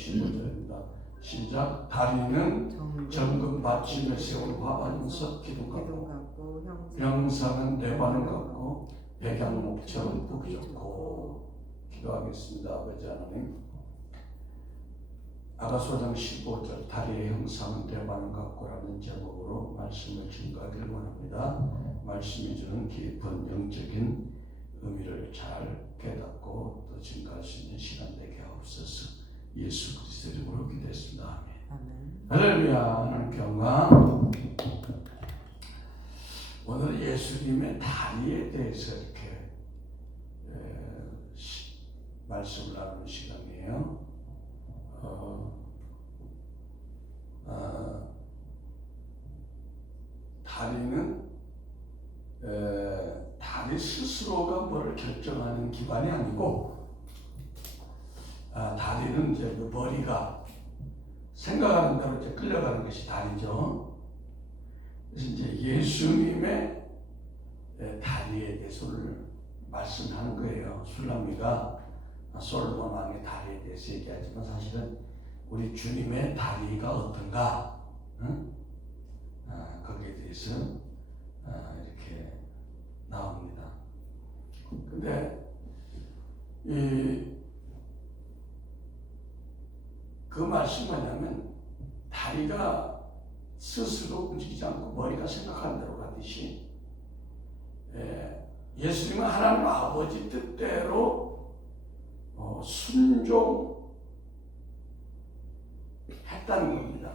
15절입니다. 시작. 다리는 정금 받침에 세운 화반석 기둥 같고 병상은 뇌관을 같고 백양목처럼 보기 좋고. 기도하겠습니다. 아버지 하나님, 아가서장 15절 다리의 형상은 뇌관을 같고라는 제목으로 말씀을 증거하기를 원합니다. 말씀이 주는 깊은 영적인 의미를 잘 깨닫고 또 증거할 수 있는 시간 되게 하옵소서. 예수 그리스도 이름으로 기도했습니다. 아멘. 할렐루야. 하나님 경강. 오늘 예수님의 다리에 대해서 이렇게 말씀을 나누는 시간이에요. 다리는 다리 스스로가 뭐를 결정하는 기관이 아니고, 다리는 이제 그 머리가 생각하는 대로 이제 끌려가는 것이 다리죠. 그래서 이제 예수님의 다리에 대해서 오늘 말씀하는 거예요. 술람미가 솔로몬 왕의 다리에 대해서 얘기하지만 사실은 우리 주님의 다리가 어떤가, 거기에 대해서 이렇게 나옵니다. 근데 그 말씀이 뭐냐면 다리가 스스로 움직이지 않고 머리가 생각하는 대로 가듯이 예수님은 하나님 아버지 뜻대로 순종했다는 겁니다.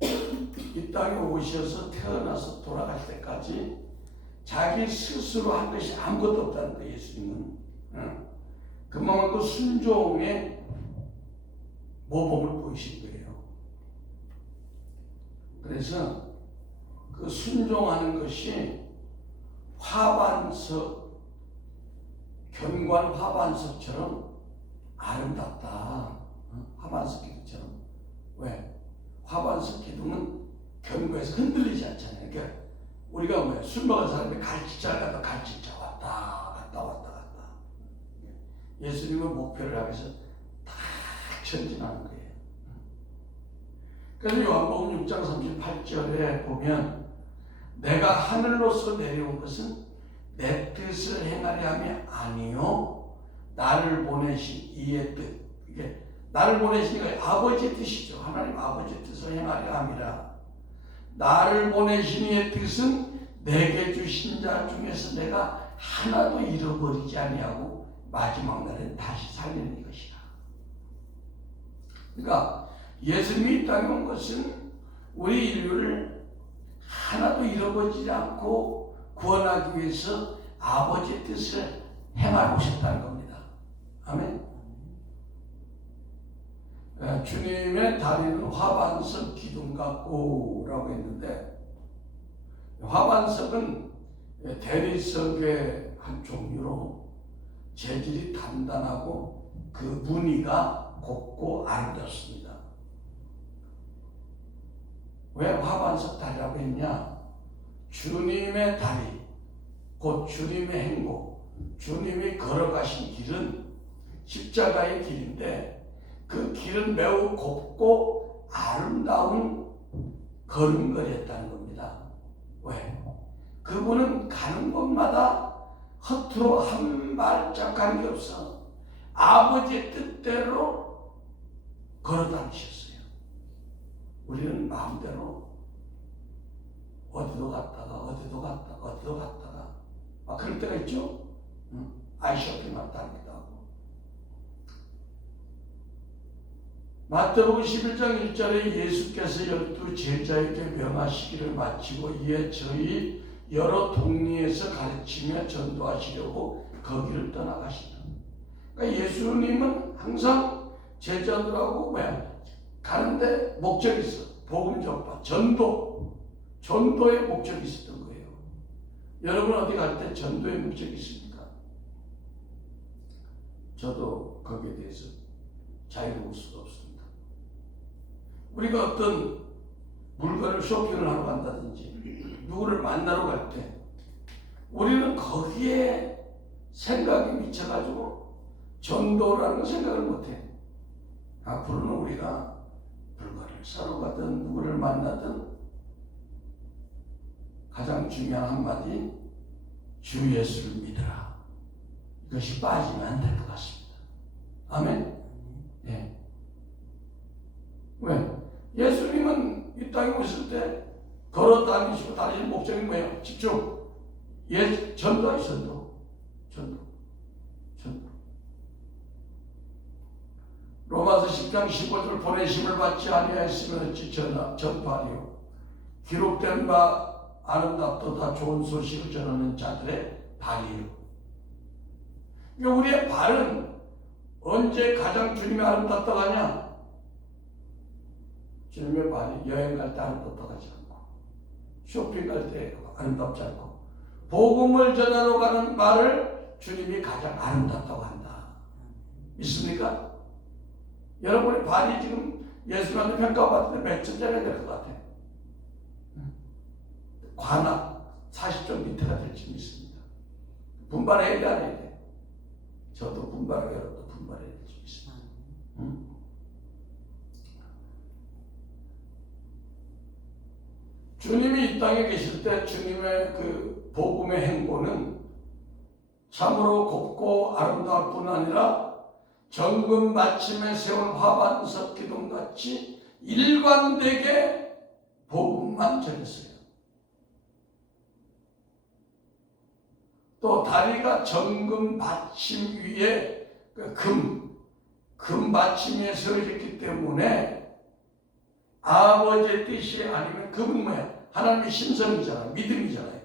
이 땅에 오셔서 태어나서 돌아갈 때까지 자기 스스로 한 것이 아무것도 없다는 거예요. 예수님은 그만큼 순종의 모범을 보이신 거예요. 그래서 그 순종하는 것이 화반석, 견고한 화반석처럼 아름답다. 화반석 기둥처럼. 왜? 화반석 기둥은 견고해서 흔들리지 않잖아요. 그러니까 우리가 뭐야? 술 먹은 사람이 갈치자 갔다 갈치자 왔다. 예수님은 목표를 향해서 다 전진하는 거예요. 그래서 요한복음 6장 38절에 보면 내가 하늘로서 내려온 것은 내 뜻을 행하려 함이 아니요 나를 보내신 이의 뜻. 이게 나를 보내신 게 아버지의 뜻이죠. 하나님 아버지의 뜻을 행하려 함이라. 나를 보내신 이의 뜻은 내게 주신 자 중에서 내가 하나도 잃어버리지 아니하고 마지막 날에 다시 살리는 이것이라. 그러니까 예수님이 이 땅에 온 것은 우리 인류를 하나도 잃어버리지 않고 구원하기 위해서 아버지의 뜻을 행하러 오셨다는 겁니다. 아멘. 주님의 다리는 화반석 기둥 같고 라고 했는데, 화반석은 대리석의 한 종류로 재질이 단단하고 그 무늬가 곱고 아름답습니다. 왜 화반석 다리라고 했냐? 주님의 다리, 곧 주님의 행복, 주님이 걸어가신 길은 십자가의 길인데 그 길은 매우 곱고 아름다운 걸음걸이였다는 겁니다. 왜? 그분은 가는 곳마다 허투루 한 발짝 가는 게 없어. 아버지의 뜻대로 걸어다니셨어요. 우리는 마음대로 어디도 갔다가 막 그럴 때가 있죠. 아이쇼핑 다니기도 하고. 마태복음 11장 1절에 예수께서 12 제자에게 명하시기를 마치고 이에 저희 여러 동리에서 가르치며 전도하시려고 거기를 떠나가시다. 그러니까 예수님은 항상 제자들하고 가는데 목적이 있어. 복음 전파, 전도의 목적이 있었던 거예요. 여러분 어디 갈 때 전도의 목적이 있습니까? 저도 거기에 대해서 자유로울 수가 없습니다. 우리가 어떤 물건을 쇼핑을 하러 간다든지 누구를 만나러 갈 때 우리는 거기에 생각이 미쳐가지고 전도라는 생각을 못해. 앞으로는 우리가 불과를 서로가든 누구를 만나든 가장 중요한 한마디, 주 예수를 믿으라. 이것이 빠지면 안 될 것 같습니다. 아멘. 예. 왜? 예수님은 이 땅에 오실 때 걸어 다니시고 다니신 목적이 뭐예요? 집중. 전도하기 전도. 로마서 10장 15절 보내심을 받지 아니하였으면 어찌 전파하리요. 기록된 바 아름답도다 좋은 소식을 전하는 자들의 발이요. 그러니까 우리의 발은 언제 가장 주님이 아름답다고 하냐? 주님의 발이 여행 갈 때 아름답다고 하지 않고, 쇼핑 갈 때 아름답지 않고, 복음을 전하러 가는 발을 주님이 가장 아름답다고 한다. 믿습니까? 여러분의 발이 지금 예수님한테 평가받을 때 몇 점짜리가 될 것 같아요? 관악 40점 밑에가 될지 믿습니다. 분발해야 돼, 안 해야 돼? 저도 분발하고 여러분도 분발해야 될지 믿습니다. 주님이 이 땅에 계실 때 주님의 그 복음의 행보는 참으로 곱고 아름다울 뿐 아니라 정금 받침에 세운 화반석 기둥같이 일관되게 복음만 전했어요. 또 다리가 정금 받침 위에 금 받침 위에 세워졌기 때문에 아버지의 뜻이 아니면 금은 뭐야? 하나님의 신성이잖아요. 믿음이잖아요.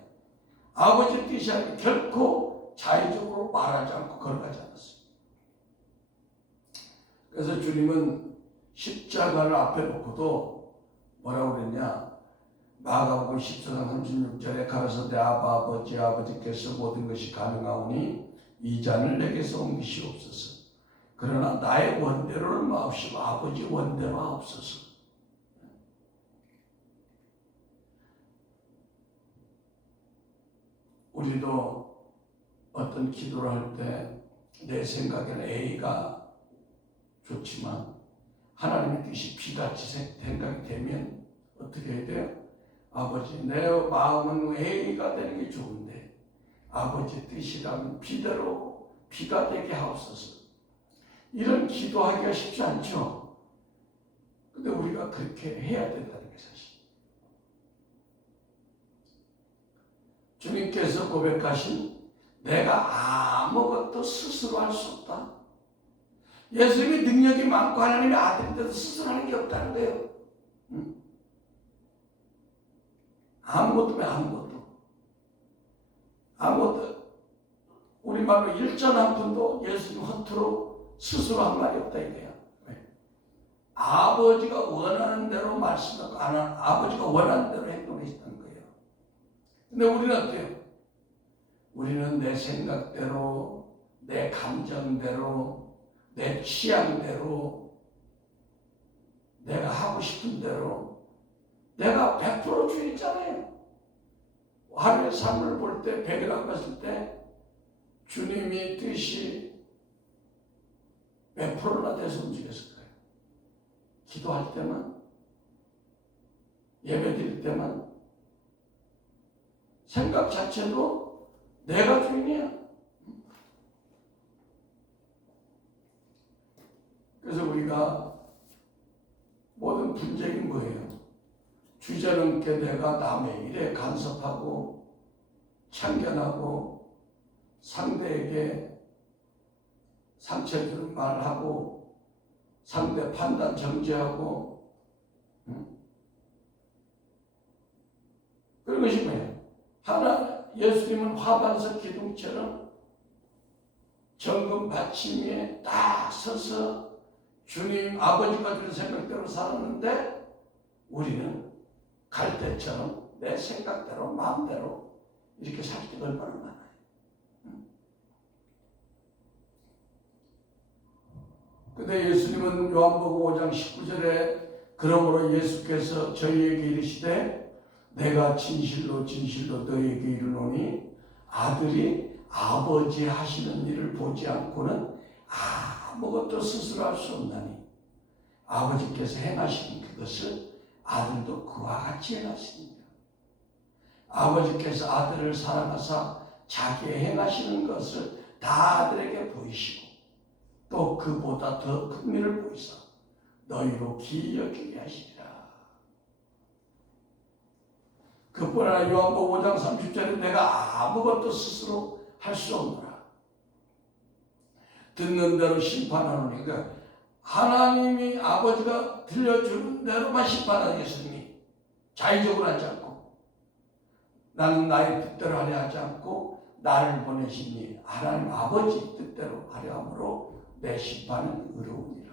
아버지의 뜻이 아니면 결코 자의적으로 말하지 않고 걸어가지 않았어요. 그래서 주님은 십자가를 앞에 놓고도 뭐라고 그랬냐? 마가복음 14장 36절에 가로서 내 아버지께서 모든 것이 가능하오니 이 잔을 내게서 옮기시옵소서. 그러나 나의 원대로는 마옵시고 아버지 원대로 하옵소서. 우리도 어떤 기도를 할 때 내 생각에는 A가 좋지만 하나님의 뜻이 B같이 생각이 되면 어떻게 해야 돼요? 아버지, 내 마음은 A가 되는 게 좋은데 아버지 뜻이라면 B대로 B가 되게 하옵소서. 이런 기도하기가 쉽지 않죠. 근데 우리가 그렇게 해야 된다는 게 사실. 주님께서 고백하신 내가 아무것도 스스로 할 수 없다. 예수님이 능력이 많고 하나님의 아들인데도 스스로 하는 게 없다는 거예요. 아무것도. 우리말로 일전 한 푼도 예수님 허투루 스스로 한 말이 없다 이거야. 아버지가 원하는 대로 말씀하고 아버지가 원하는 대로 행동하시다는 거예요. 근데 우리는 어때요? 우리는 내 생각대로, 내 감정대로, 내 취향대로, 내가 하고 싶은 대로, 내가 100% 주인이잖아요. 하루의 삶을 볼 때, 100일 봤을 때, 주님이 뜻이 몇 프로나 돼서 움직였을까요? 기도할 때만, 예배 드릴 때만, 생각 자체도 내가 주인이야. 그래서 우리가 모든 분쟁이 뭐예요? 주저넘게 내가 남의 일에 간섭하고 참견하고 상대에게 상처 주는 말하고 상대 판단 정지하고 그런 것이 뭐예요? 예수님은 화반석 기둥처럼 정금 받침 위에 딱 서서 주님 아버지가 주는 생각대로 살았는데 우리는 갈대처럼 내 생각대로 마음대로 이렇게 살 때가 얼마나 많아요. 근데 예수님은 요한복음 5장 19절에 그러므로 예수께서 저희에게 이르시되 내가 진실로 진실로 너희에게 이르노니 아들이 아버지 하시는 일을 보지 않고는 아무것도 스스로 할 수 없나니 아버지께서 행하신 그것을 아들도 그와 같이 행하십니다. 아버지께서 아들을 사랑하사 자기의 행하시는 것을 다 아들에게 보이시고 또 그보다 더 큰 일을 보이사 너희로 기이 여기게 하시리라. 그뿐 아니라 요한복음 5장 30절에 내가 아무것도 스스로 할 수 없노라. 듣는 대로 심판하노니, 그러니까 하나님이 아버지가 들려주는 대로만 심판하는 예수님이 자의적으로 하지 않고 나는 나의 뜻대로 하려 하지 않고 나를 보내시니 하나님 아버지 뜻대로 하려 함으로 내 심판은 의로우니라.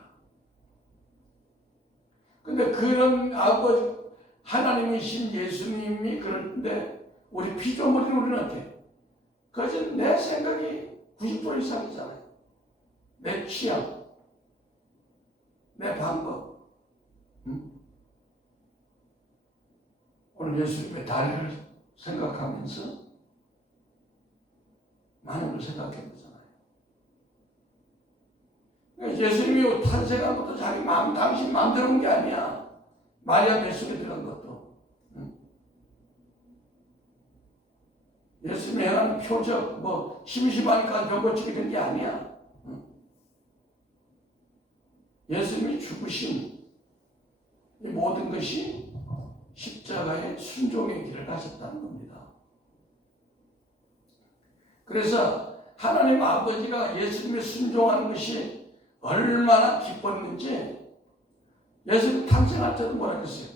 근데 그런 아버지 하나님이신 예수님이 그런데 우리 피조물인 우리는 어때? 그것은 내 생각이 90% 이상이잖아요. 내 취향, 내 방법. 오늘 예수님의 다리를 생각하면서 많은 걸 생각해 보잖아요. 예수님이 탄생한 것도 자기 마음, 당신 마음대로 온 게 아니야. 마리아 뱃속에 들어간 것도. 예수님이 행하는 표적, 심심하니까 벽 고치게 된 게 아니야. 예수님이 죽으신 이 모든 것이 십자가의 순종의 길을 가셨다는 겁니다. 그래서 하나님 아버지가 예수님의 순종하는 것이 얼마나 기뻤는지 예수님 탄생할 때도 뭐라 그랬어요?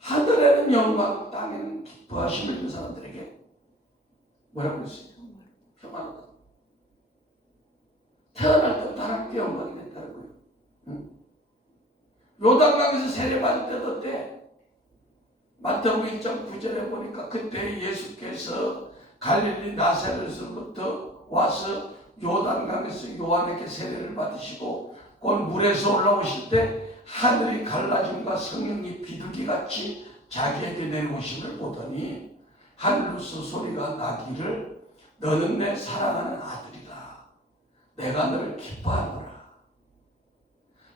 하늘에는 영광, 땅에는 기뻐하심을 입은 사람들에게 뭐라고 그랬어요? 평안하다. 태어날 때부터 하나님께 영광이 됐다고요. 요단강에서 세례받을 때도 어때? 마태복음 1장 9절에 보니까 그때 예수께서 갈릴리 나사렛에서부터 와서 요단강에서 요한에게 세례를 받으시고 곧 물에서 올라오실 때 하늘이 갈라짐과 성령이 비둘기같이 자기에게 내려오심을 보더니 하늘로서 소리가 나기를 너는 내 사랑하는 아들이다. 내가 너를 기뻐하노라.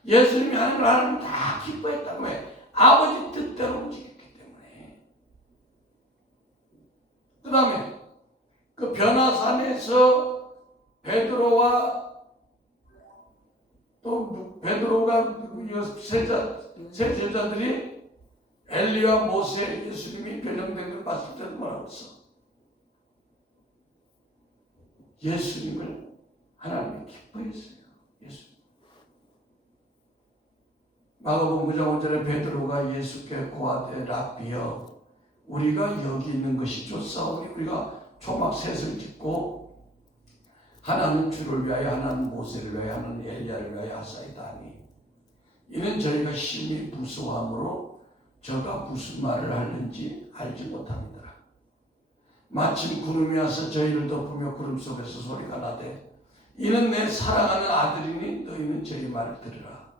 예수님이 하는 걸 하나님 다 기뻐했다고 해. 아버지 뜻대로 움직였기 때문에. 그 다음에 그 변화산에서 베드로와 또 베드로가 세 제자들이 엘리와 모세 예수님이 변형된 걸 봤을 때는 뭐라고 했어? 예수님을 하나님이 기뻐했어요. 예수님. 마가복음 9장 5절에 베드로가 예수께 고하되 랍비여 우리가 여기 있는 것이 좋사오니 우리가 초막 셋을 짓고 하나는 주를 위하여 하나는 모세를 위하여 하나는 엘리야를 위하여 하사이다 하니 이는 저희가 심히 무서워하므로 저가 무슨 말을 하는지 알지 못합니다. 마침 구름이 와서 저희를 덮으며 구름 속에서 소리가 나되 이는 내 사랑하는 아들이니 너희는 저희 말을 들으라.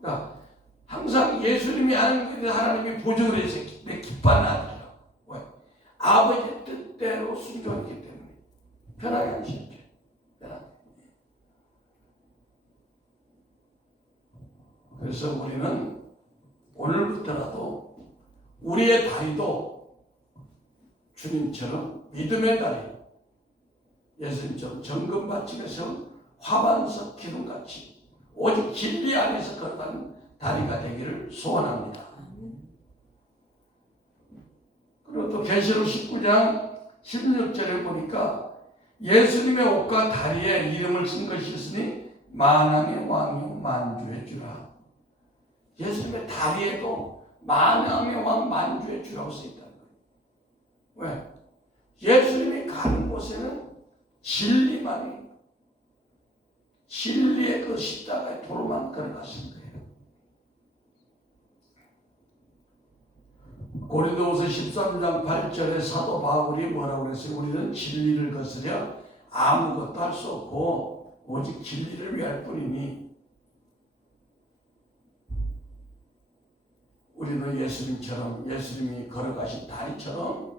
그러니까 항상 예수님이 하는 것을 하나님이 보증을 해서 내 기뻐하는 아들이라고. 왜? 아버지의 뜻대로 순종했기 때문에 편하게 하시죠. 그래서 우리는 오늘부터라도 우리의 다리도 주님처럼 믿음의 다리, 예수님처럼 정금받침에서 화반석 기둥같이 오직 진리 안에서 걸어가는 다리가 되기를 소원합니다. 그리고 또 계시록 19장 16절에 보니까 예수님의 옷과 다리에 이름을 쓴 것이 있으니 만왕의 왕이요 만주의 주라. 예수님의 다리에도 만왕의 왕 만주의 주라고 써있다는 거예요. 왜? 예수님이 가는 곳에는 진리만이 진리의 그 십자가의 도로만 걸어가신 거예요. 고린도후서 13장 8절에 사도 바울이 뭐라고 그랬어요? 우리는 진리를 거스려 아무것도 할 수 없고 오직 진리를 위할 뿐이니 우리는 예수님처럼 예수님이 걸어가신 다리처럼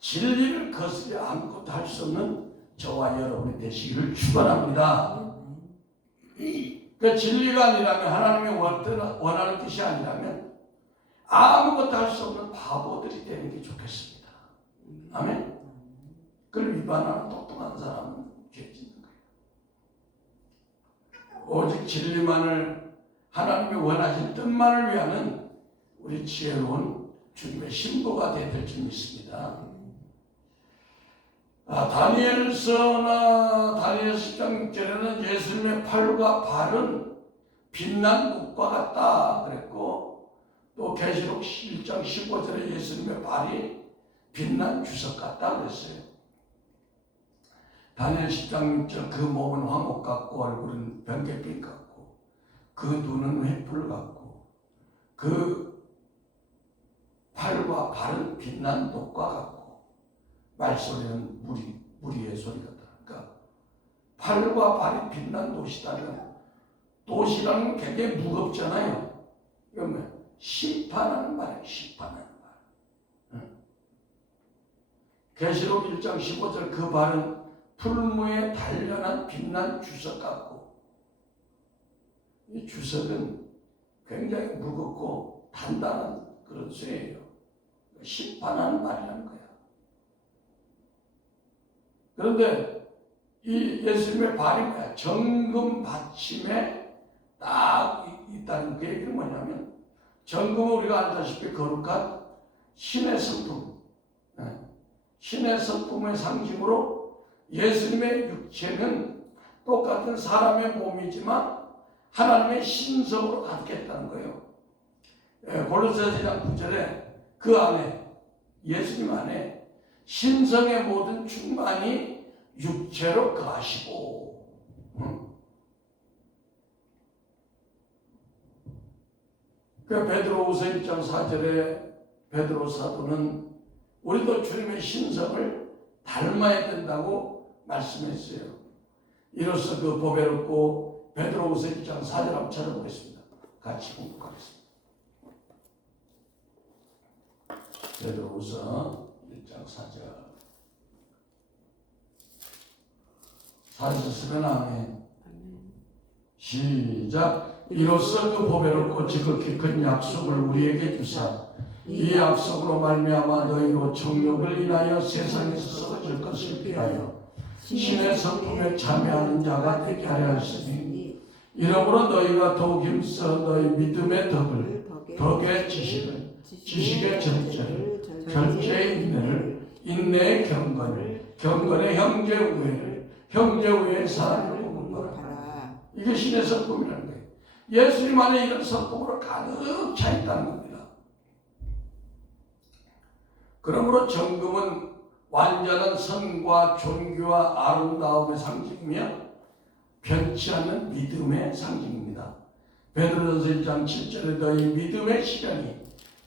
진리를 거스려 아무것도 할 수 없는 저와 여러분이 되시기를 축원합니다. 그 진리가 아니라면, 하나님의 원하는 뜻이 아니라면 아무것도 할 수 없는 바보들이 되는 게 좋겠습니다. 아멘. 그걸 위반하는 똑똑한 사람은 죄 짓는 거예요. 오직 진리만을, 하나님의 원하신 뜻만을 위하는 우리 지혜로운 주님의 신부가 되어야 될 줄 믿습니다. 다니엘서나 다니엘 10장 6절에는 예수님의 팔과 발은 빛난 목과 같다 그랬고, 또 계시록 1장 15절에 예수님의 발이 빛난 주석 같다 그랬어요. 다니엘 10장 6절, 그 몸은 화목 같고 얼굴은 번갯빛 같고 그 눈은 횃불 같고 그 팔과 발은 빛난 녹과 같고 말소리는 무리의 소리 같다. 그러니까 팔과 발이 빛난 돛이다면, 돛이라는 건 굉장히 무겁잖아요. 이건 뭐야? 심판하는 말이에요. 심판하는 말. 계시록 1장 15절, 그 발은 풀무에 단련한 빛난 주석 같고, 이 주석은 굉장히 무겁고 단단한 그런 쇠예요. 심판하는 말이라는 거야. 그런데 이 예수님의 발이 뭐야? 정금 받침에 딱 있다는 그 얘기는 뭐냐면, 정금은 우리가 알다시피 거룩한 신의 성품, 신의 성품의 상징으로 예수님의 육체는 똑같은 사람의 몸이지만 하나님의 신성으로 가득했다는 거예요. 골로새서 1장 9절에 그 안에, 예수님 안에 신성의 모든 충만이 육체로 거하시고, 그 베드로후서 1장 4절에 베드로 사도는 우리도 주님의 신성을 닮아야 된다고 말씀했어요. 이로써 그 보배롭고, 베드로후서 1장 4절 한번 찾아보겠습니다. 같이 공부하겠습니다. 베드로후서 1장 4절. 사셨으면 아멘. 시작. 이로써 그 보배롭고 지극히 큰 약속을 우리에게 주사 이 약속으로 말미암아 너희로 정욕을 인하여 세상에서 썩어질 것을 피하여 신의 성품에 참여하는 자가 되게 하려 하시니, 이러므로 너희가 더욱 힘써 너희 믿음의 덕의 지식을, 지식의 절제를, 절제의 인내를, 인내의 경건을, 경건의 형제 우애를, 형제 우애의 사랑을 공부하라. 이게 신의 성품이라는 거예요. 예수님 안에 이런 성품으로 가득 차 있다는 겁니다. 그러므로 정금은 완전한 선과 존귀와 아름다움의 상징이며 변치 않는 믿음의 상징입니다. 베드로전서 1장 7절에 너희 믿음의 시간이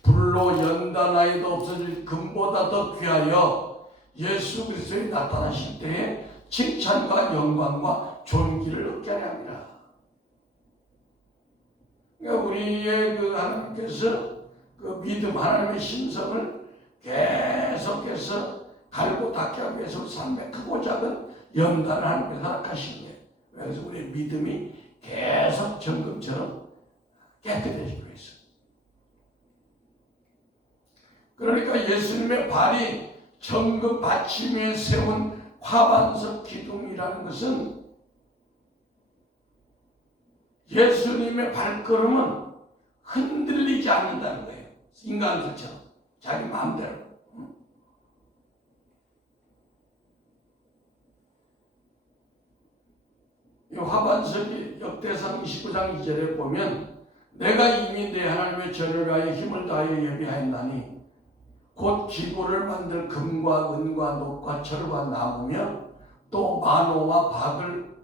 불로 연단하여도 없어질 금보다 더 귀하여 예수 그리스도에 나타나실 때에 칭찬과 영광과 존귀를 얻게 하려 합니다. 그러니까 우리의 그 하나님께서 그 믿음, 하나님의 신성을 계속해서 갈고 닦게 하기 위해서 삶의 크고 작은 연단을 하나님께서 허락하신 거예요. 그래서 우리의 믿음이 계속 정금처럼 깨끗해지고 있어요. 그러니까 예수님의 발이 정금 받침에 세운 화반석 기둥이라는 것은, 예수님의 발걸음은 흔들리지 않는다는 거예요. 인간들처럼 자기 마음대로. 이 화반석이 역대상 29장 2절에 보면, 내가 이미 내 하나님의 전을 위하여 힘을 다하여 예비하였나니 곧 기구를 만들 금과 은과 녹과 철과 나무며 또 만호와 박을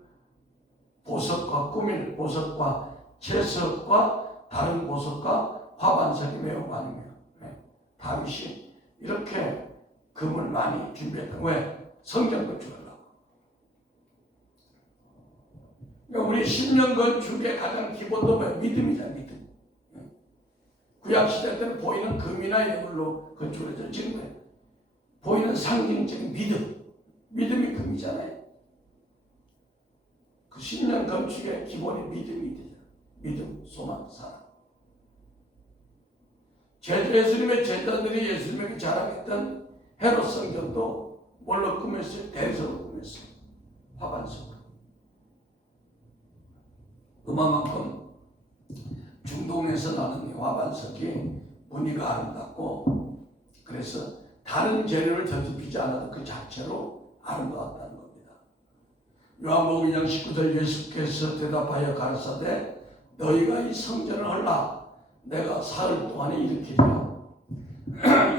보석과 꾸밀 보석과 채석과 다른 보석과 화반석이 매우 많으며. 다윗이 이렇게 금을 많이 준비했다. 왜? 성전 건축하려고. 그러니까 우리 10년 건축의 가장 기본도 뭐야? 믿음이잖아, 믿음. 구약시대 때는 보이는 금이나 이런 걸로 건축을 했죠. 지금 보이는 상징적인 믿음. 믿음이 금이잖아요. 그 신령 건축의 기본이 믿음이 되죠. 믿음, 소망, 사랑. 예수님의 제자들이 예수님에게 자랑했던 헤롯 성전도 뭘로 꾸몄어요? 대리석으로 꾸몄어요. 화반석으로. 그만큼 중동에서 나는 이 화반석이 무늬가 아름답고, 그래서 다른 재료를 덧입히지 않아도 그 자체로 아름다웠다는 겁니다. 요한복음 2장 19절 예수께서 대답하여 가라사대 너희가 이 성전을 헐라 내가 사흘 동안에 일으키리라.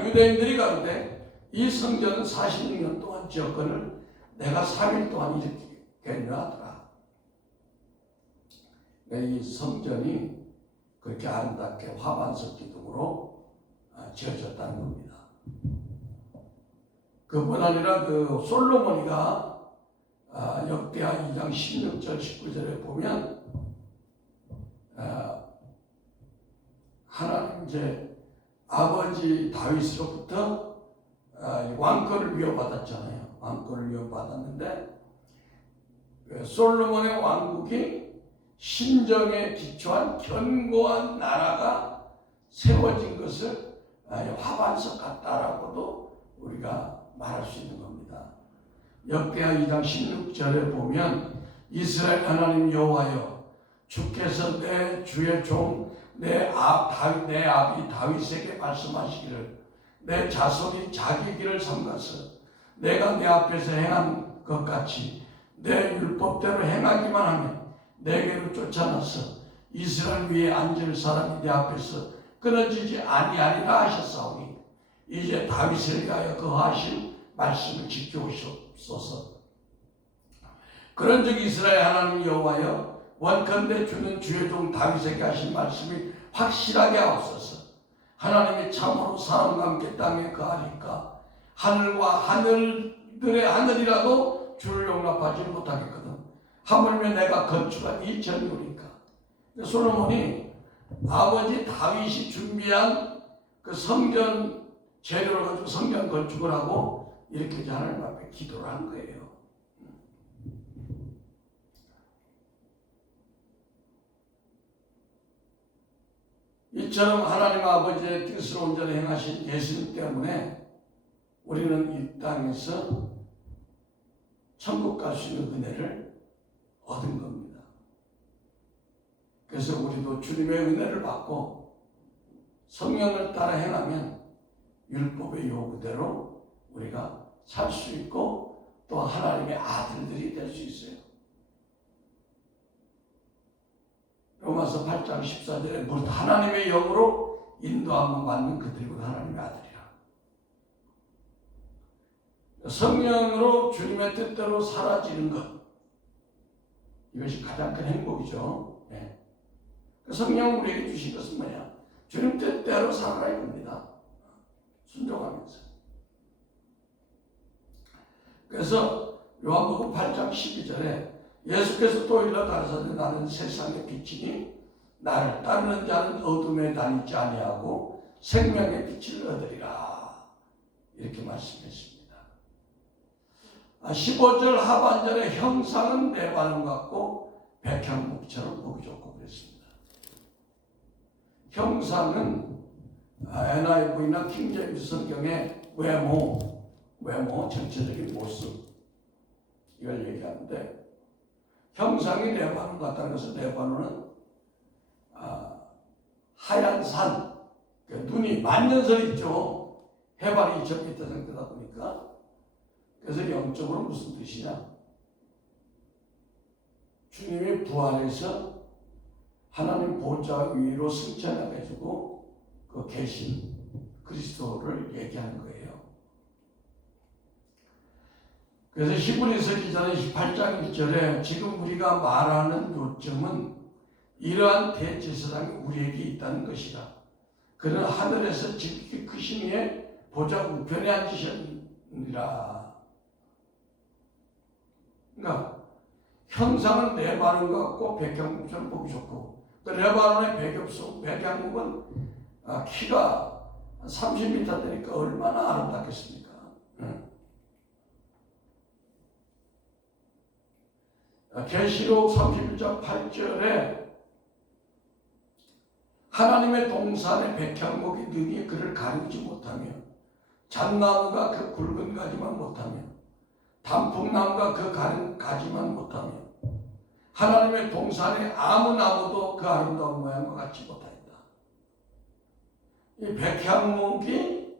유대인들이 가로되 이 성전은 46년 동안 지었거늘 내가 3일 동안 일으키겠냐 하더라. 이 성전이 그렇게 아름답게 화반석 기둥으로 지어졌다는 겁니다. 그뿐 아니라 그 솔로몬이가 역대하 2장 16절 19절에 보면 하나님 이제 아버지 다윗으로부터 왕권을 위협받았잖아요. 왕권을 위협받았는데 솔로몬의 왕국이 신정에 기초한 견고한 나라가 세워진 것을 화반석 같다라고도 우리가 말할 수 있는 겁니다. 역대하 2장 16절에 보면 이스라엘 하나님 여호와여 주께서 내 주의 종 내 아비 다윗에게 말씀하시기를 내 자손이 자기 길을 삼가서 내가 내 앞에서 행한 것 같이 내 율법대로 행하기만 하면 내게로 쫓아나서 이스라엘 위에 앉을 사람이 내 앞에서 끊어지지 아니하리라 하셨사오니 이제 다윗을 위하여 그 하신 말씀을 지켜오시옵소서. 그런즉 이스라엘 하나님 여호와여 원컨대 주는 주의 종 다윗에게 하신 말씀이 확실하게 하옵소서. 하나님이 참으로 사람과 함께 땅에 거하니까 하늘과 하늘들의 하늘이라도 주를 용납하지 못하겠거든. 하물며 내가 건축한 이 전유니까. 솔로몬이 아버지 다윗이 준비한 그 성전 재료를 가지고 성전 건축을 하고 이렇게 하나님 앞에 기도를 한 거예요. 이처럼 하나님 아버지의 뜻을 온전히 행하신 예수님 때문에 우리는 이 땅에서 천국 갈 수 있는 은혜를 얻은 겁니다. 그래서 우리도 주님의 은혜를 받고 성령을 따라 행하면 율법의 요구대로 우리가 살 수 있고 또 하나님의 아들들이 될 수 있어요. 로마서 8장 14절에 무릇 하나님의 영으로 인도함을 받는 그들이고 하나님의 아들이라. 성령으로 주님의 뜻대로 사라지는 것, 이것이 가장 큰 행복이죠. 네. 성령 우리에게 주신 것은 뭐냐? 주님 뜻대로 살아야 됩니다. 순종하면서. 그래서 요한복음 8장 12절에 예수께서 또 일러 가라사대 나는 세상의 빛이니 나를 따르는 자는 어둠에 다니지 아니하고 생명의 빛을 얻으리라. 이렇게 말씀했습니다. 15절 하반절의 형상은 레바논 같고 백향목처럼 보기 좋고 그랬습니다. 형상은 NIV나 킹제임스 성경의 외모, 전체적인 모습 이걸 얘기하는데 형상이 레바논 같다는 것은 레바논은 하얀 산, 눈이 만년설이 있죠. 해발이 2000m 정도다 보니까. 그래서 영적으로 무슨 뜻이냐? 주님이 부활해서 하나님 보좌 위로 승천해가지고 그 계신 그리스도를 얘기하는 거예요. 그래서 히브리서 기자는 28장 1절에 지금 우리가 말하는 요점은 이러한 대제사장이 우리에게 있다는 것이라. 그는 하늘에서 지극히 크신 이의 보좌 우편에 앉으셨느니라. 그러니까 형상은 레바논 같고 백향목처럼 보기 좋고 그 레바논의 백향목은 키가 30m 되니까 얼마나 아름답겠습니까? 계시록 31장 8절에 하나님의 동산의 백향목이 능히 그를 가리지 못하며 잣나무가 그 굵은 가지만 못하며 단풍나무가 그 가른 가지만 못하며 하나님의 동산의 아무 나무도 그 아름다운 모양과 같지 못하였다. 이 백향목이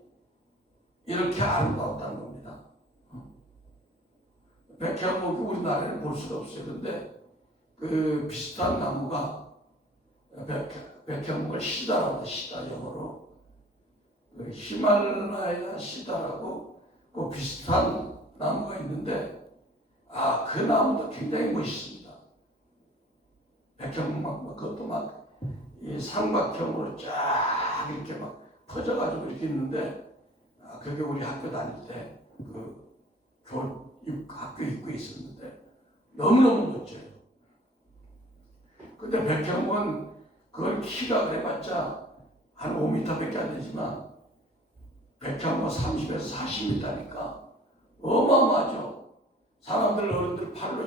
이렇게 아름다웠다는 겁니다. 백향목이 우리나라에는 볼 수가 없어요. 그런데 그 비슷한 나무가 백향목을 시다라고, 시다 영어로 그 히말라야 시다라고 그 비슷한 나무가 있는데 그 나무도 굉장히 멋있습니다. 백향목 그것도 막 이 삼각형으로 쫙 이렇게 막 퍼져가지고 이렇게 있는데 그게 우리 학교 다닐 때 그 학교 입구에 있었는데 너무너무 멋져요. 근데 백향목은 그걸 키가 그래봤자 한 5m밖에 안 되지만 백향목 30에서 40m니까 어마어마하죠. 사람들 어른들 팔로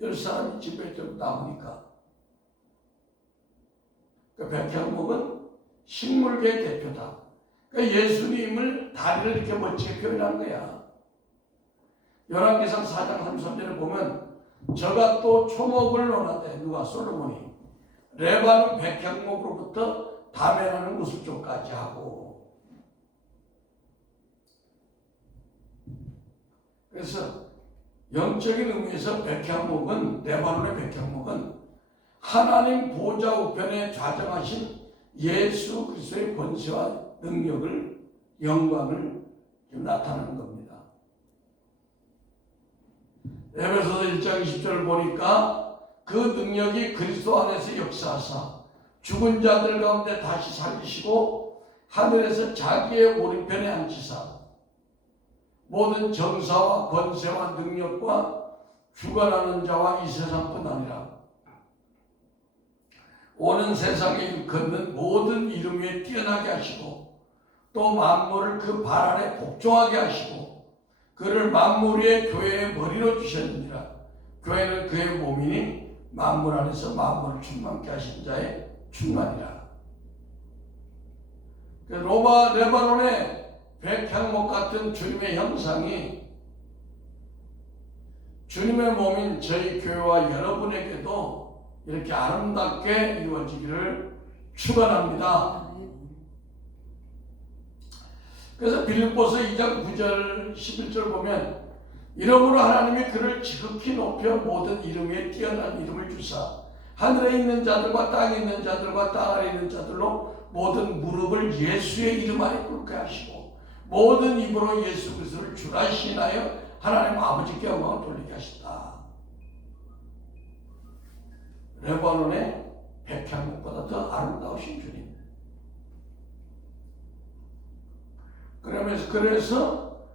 10사람이 집에 좀 나오니까. 그 백향목은 식물계의 대표다. 그러니까 예수님을 다리를 이렇게 멋지게 표현한 거야. 열왕기상 4장 33절에 보면 저가 또 초목을 논하되 누가 솔로몬이 레바논 백향목으로부터 다메라는 우슬쪽까지 하고 그래서 영적인 의미에서 백향목은 레바논의 백향목은 하나님 보좌 우편에 좌정하신 예수 그리스도의 권세와 능력을 영광을 나타내는 겁니다. 에베소서 1장 20절을 보니까 그 능력이 그리스도 안에서 역사하사 죽은 자들 가운데 다시 살리시고 하늘에서 자기의 오른편에 앉히사 모든 정사와 권세와 능력과 주관하는 자와 이 세상뿐 아니라 오는 세상에 일컫는 모든 이름 위에 뛰어나게 하시고 또 만물을 그 발 아래 복종하게 하시고 그를 만물 위의 교회의 머리로 주셨느니라. 교회는 그의 몸이니 만물 안에서 만물을 충만케 하신 자의 충만이라. 로마 레바논의 백향목 같은 주님의 형상이 주님의 몸인 저희 교회와 여러분에게도 이렇게 아름답게 이루어지기를 축원합니다. 그래서 빌립보서 2장 9절 11절 보면 이러므로 하나님이 그를 지극히 높여 모든 이름 위에 뛰어난 이름을 주사 하늘에 있는 자들과 땅에 있는 자들과 땅 아래 있는 자들로 모든 무릎을 예수의 이름 아래 꿇게 하시고 모든 입으로 예수 그리스도를 주라 시인하여 하나님 아버지께 영광을 돌리게 하신다. 레바논의 백향목보다 더 아름다우신 주님. 그래서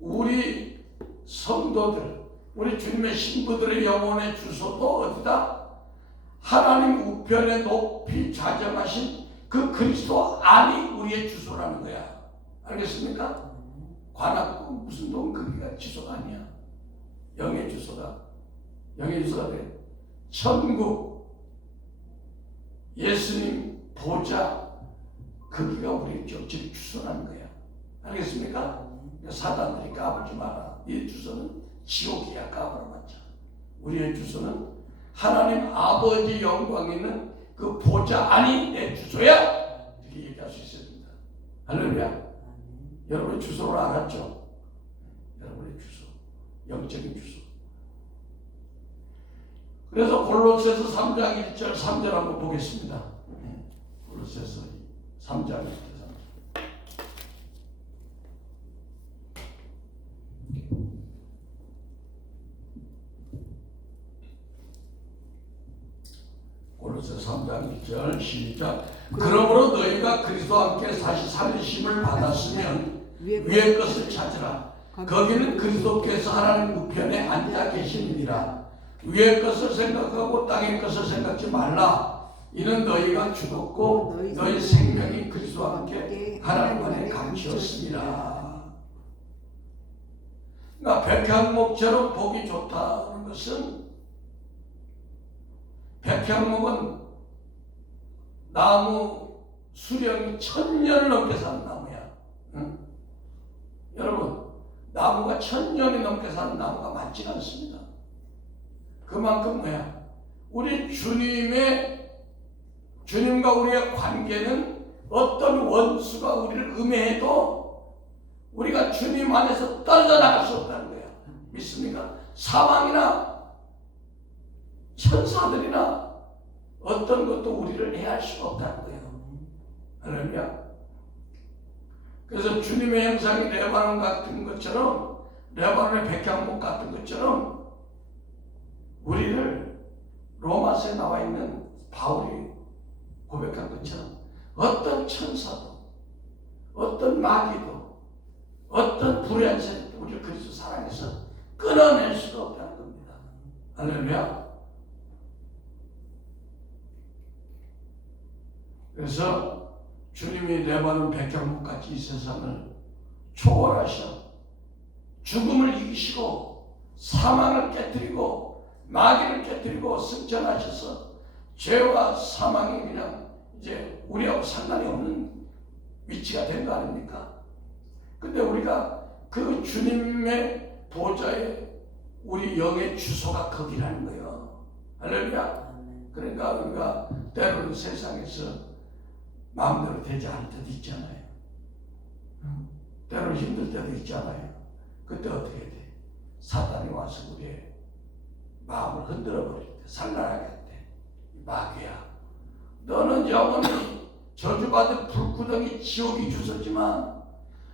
우리 성도들, 우리 주님의 신부들의 영혼의 주소도 어디다? 하나님 우편에 높이 좌정하신 그 그리스도 안이 우리의 주소라는 거야. 알겠습니까? 관악구 무슨 동 거기가 주소가 아니야. 영의 주소가 돼. 천국 예수님 보좌 거기가 우리의 정치적 주소라는 거야. 알겠습니까? 사단들이 까불지 마라. 이 주소는 지옥이야. 까불어봤자. 우리의 주소는 하나님 아버지 영광 있는 그 보좌 안이 내 주소야. 이렇게 얘기할 수 있어야 됩니다. 할렐루야. 여러분의 주소를 알았죠? 여러분의 주소, 영적인 주소. 그래서 골로새서 3장 1절 3절 한번 보겠습니다. 골로새서 3장 1절 3절. 골로새서 3장 1절 시작. 그러므로 너희가 그리스도와 함께 다시 살리심을 받았으면 위의 것을 찾으라. 거기는 그리스도께서 하나님 우편에 앉아 계시니라. 위의 것을 생각하고 땅의 것을 생각지 말라. 이는 너희가 죽었고 너희 생명이 그리스도와 함께 하나님 안에 갇혔습니다. 그러니까 백향목처럼 보기 좋다는 것은 백향목은 나무 수령이 1000년을 넘게 사는 나무야. 응? 여러분, 나무가 1000년이 넘게 사는 나무가 많지가 않습니다. 그만큼 뭐야? 우리 주님과 우리의 관계는 어떤 원수가 우리를 음해해도 우리가 주님 안에서 떨어져 나갈 수 없다는 거야. 믿습니까? 사망이나 천사들이나 어떤 것도 우리를 해할 수가 없다는 거예요. 할렐루야. 그래서 주님의 형상이 레바논 같은 것처럼, 레바논의 백향목 같은 것처럼 우리를 로마서에 나와 있는 바울이 고백한 것처럼 어떤 천사도, 어떤 마귀도, 어떤 불의한 세력도 우리를 그리스도 사랑해서 끊어낼 수가 없다는 겁니다. 할렐루야. 그래서 주님이 레바논 백향목같이 이 세상을 초월하셔 죽음을 이기시고 사망을 깨뜨리고 마귀를 깨뜨리고 승천하셔서 죄와 사망이 그냥 이제 우리하고 상관이 없는 위치가 된 거 아닙니까? 근데 우리가 그 주님의 보좌에 우리 영의 주소가 거기라는 거예요. 할렐루야. 그러니까 우리가 때로는 세상에서 마음대로 되지 않을 때도 있잖아요. 때로는 힘들 때도 있잖아요. 그때 어떻게 돼? 사단이 와서 우리의 마음을 흔들어 버릴 때, 산란하게 할 때, 마귀야, 너는 영원히 저주받은 불구덩이 지옥이 주소지만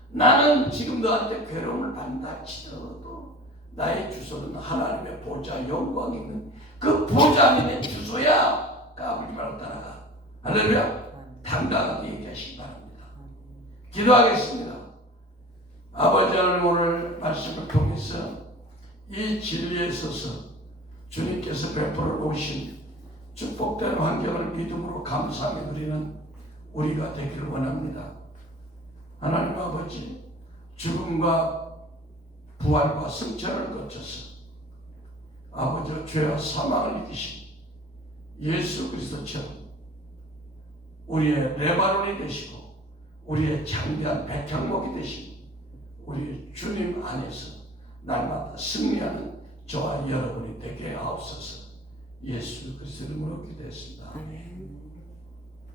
나는 지금 너한테 괴로움을 받는다 치더라도 나의 주소는 하나님의 보좌, 영광이 있는 그 보좌 안에 주소야. 까불지 말고 따라가. 할렐루야. 당당하게 얘기하시기 바랍니다. 기도하겠습니다. 아버지 하나님, 오늘 말씀을 통해서 이 진리에 있어서 주님께서 베풀어 놓으신 축복된 환경을 믿음으로 감사하며 누리는 우리가 되기를 원합니다. 하나님 아버지, 죽음과 부활과 승천을 거쳐서 아버지와 죄와 사망을 이기신 예수 그리스도처럼 우리의 레바논이 되시고 우리의 장대한 백향목이 되신 우리 주님 안에서 날마다 승리하는 저와 여러분이 되게 하옵소서. 예수 그리스도 이름으로 기도했습니다. 아멘.